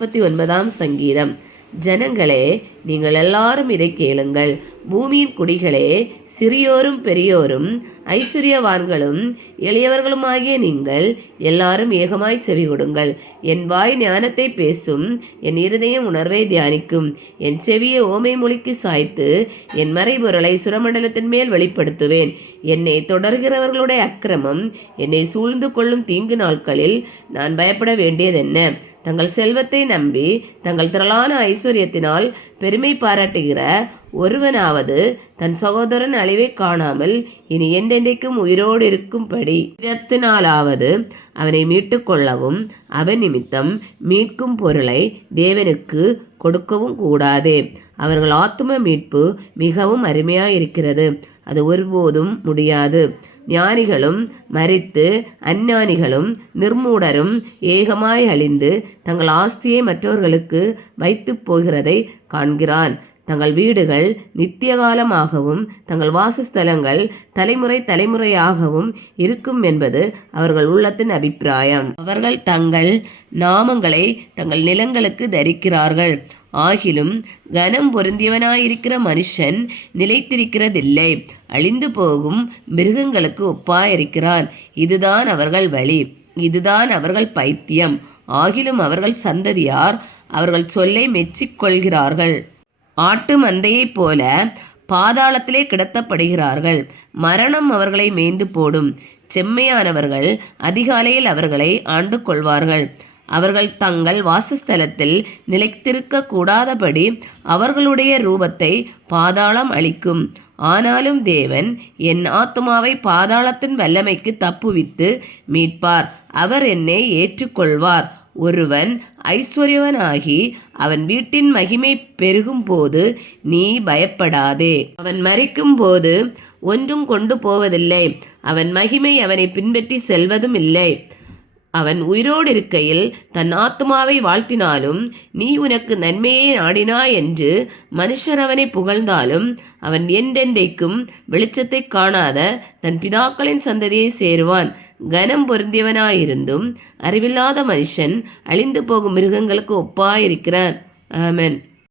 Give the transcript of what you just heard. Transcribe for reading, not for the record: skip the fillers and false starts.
49 சங்கீதம். ஜனங்களே, நீங்கள் எல்லாரும் இதை கேளுங்கள். பூமியின் குடிகளே, சிறியோரும் பெரியோரும் ஐஸ்வர்யவான்களும் எளியவர்களுமாகிய நீங்கள் எல்லாரும் ஏகமாய் செவி கொடுங்கள். என் வாய் ஞானத்தை பேசும், என் இருதயம் உணர்வை தியானிக்கும். என் செவியை ஓமை மொழிக்கு சாய்த்து என் மறைபொருளை சுரமண்டலத்தின் மேல் வெளிப்படுத்துவேன். என்னை தொடர்கிறவர்களுடைய அக்கிரமம் என்னை சூழ்ந்து கொள்ளும் தீங்கு நாட்களில் நான் பயப்பட வேண்டியதென்ன? தங்கள் செல்வத்தை நம்பி தங்கள் திரளான ஐஸ்வர்யத்தினால் பெருமை பாராட்டுகிற ஒருவனாவது தன் சகோதரன் அழிவை காணாமல் இனி என்றென்றைக்கும் உயிரோடு இருக்கும்படி இதத்தினாலாவது அவனை மீட்டு கொள்ளவும் அவன் நிமித்தம் மீட்கும் பொருளை தேவனுக்கு கொடுக்கவும் கூடாது. அவர்கள் ஆத்தும மீட்பு மிகவும் அருமையாயிருக்கிறது, அது ஒருபோதும் முடியாது. ஞானிகளும் மரித்து அஞ்ஞானிகளும் நிர்மூடரும் ஏகமாய் அழிந்து தங்கள் ஆஸ்தியை மற்றவர்களுக்கு வைத்து போகிறதை காண்கிறான். தங்கள் வீடுகள் நித்திய காலமாகவும் தங்கள் வாசஸ்தலங்கள் தலைமுறை தலைமுறையாகவும் இருக்கும் என்பது அவர்கள் உள்ளத்தின் அபிப்பிராயம். அவர்கள் தங்கள் நாமங்களை தங்கள் நிலங்களுக்கு தரிக்கிறார்கள். ஆகிலும் கனம் பொருந்தியவனாயிருக்கிற மனுஷன் நிலைத்திருக்கிறதில்லை. அழிந்து போகும் மிருகங்களுக்கு ஒப்பாயிருக்கிறான். இதுதான் அவர்கள் வழி, இதுதான் அவர்கள் பைத்தியம். ஆகிலும் அவர்கள் சந்ததியார் அவர்கள் சொல்லை மெச்சிக்கொள்கிறார்கள். ஆட்டு மந்தையைப் போல பாதாளத்திலே கிடத்தப்படுகிறார்கள். மரணம் அவர்களை மேய்ந்து போடும். செம்மையானவர்கள் அதிகாலையில் அவர்களை ஆண்டு கொள்வார்கள். அவர்கள் தங்கள் வாசஸ்தலத்தில் நிலைத்திருக்க கூடாதபடி அவர்களுடைய ரூபத்தை பாதாளம் அளிக்கும். ஆனாலும் தேவன் என் ஆத்துமாவை பாதாளத்தின் வல்லமைக்கு தப்புவித்து மீட்பார். அவர் என்னை ஏற்றுக்கொள்வார். ஒருவன் ஐஸ்வர்யவனாகி அவன் வீட்டின் மகிமை பெருகும் போது நீ பயப்படாதே. அவன் மரிக்கும் போது ஒன்றும் கொண்டு போவதில்லை. அவன் மகிமை அவனை பின்பற்றி செல்வதும் இல்லை. அவன் உயிரோடு இருக்கையில் தன் ஆத்துமாவை வாழ்த்தினாலும் நீ உனக்கு நன்மையே நாடினாய் என்று மனுஷர் அவனை புகழ்ந்தாலும் அவன் என்றென்றைக்கும் வெளிச்சத்தை காணாத தன் பிதாக்களின் சந்ததியை சேருவான். கனம் பொருந்தியவனாயிருந்தும் அறிவில்லாத மனுஷன் அழிந்து போகும் மிருகங்களுக்கு ஒப்பாயிருக்கிறான். ஆமென்.